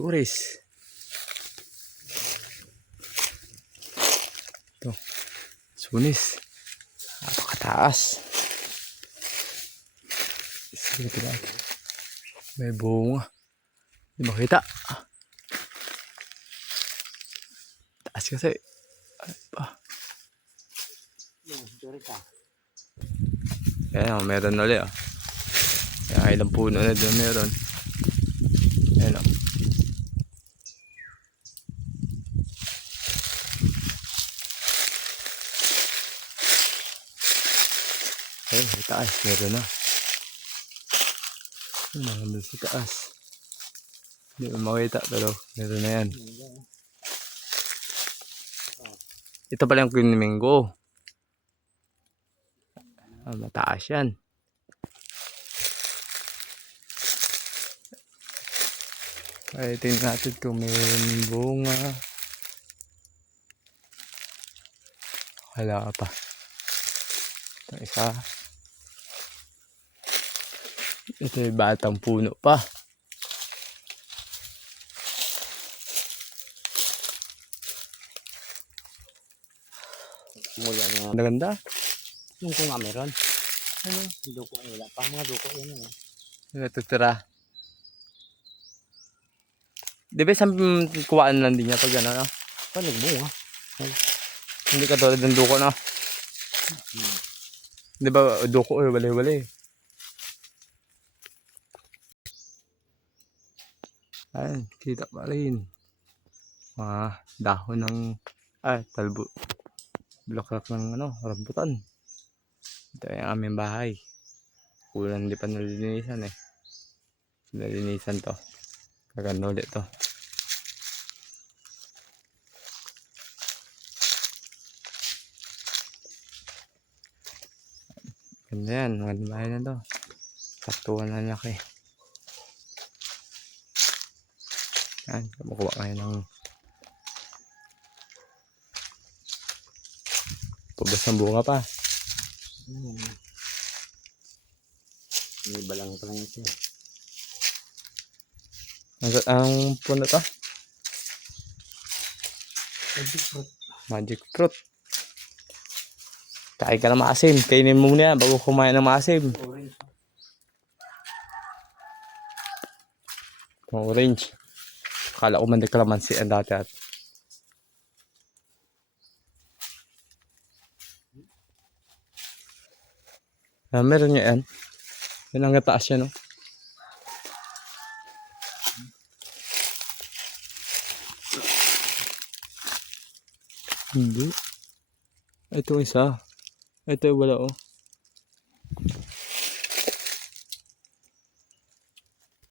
turis. Ito. Sunis. Napakataas. Sige natin. May bunga. Hindi makita. Taas kasi. Ano pa? Ayan o, meron ulit o. Kaya ilang puno na doon meron. Ayan o. Ayun, sa taas. Meron na. Nandun sa taas. Hindi mo makita pero meron na yan. Ito pala yung Queen mataas yan. Ay, tingnan natin kung mayroon bunga. Wala pa. Ito isa. Ito yung batang puno pa. Mula nga. Maganda. Yung ko nga meron. Ano? Duko wala pa. Mga duko yun. Natutira. Di ba isang kuwaan lang din niya pag ano, no? Paligbo ha. Hindi ka tulad ng duko, no? Di ba duko eh, wali-wali. Ayan, kita pa rin. Mga dahon ng, talbo. Bulaklak ng ano, rambutan. Ito yung aming bahay. Kulang hindi pa nalilinisan eh. Nalilinisan to. Kaganda ulit to. Ganda yan, magandang bahay na to. Saktuhan na laki. Yan, kumukuha kayo ng pabas ng bunga pa. May balang pa lang ito. Ang puno to? Magic fruit. Magic fruit. Kain ka na maasim. Kainin mo muna yan bago kumain ng maasim. Orange. Orange. Akala ko man kalamansi ang dati at. Meron nyo yan. Yan ang taas yan, no? Hindi. Ito isa. Ito wala, oh.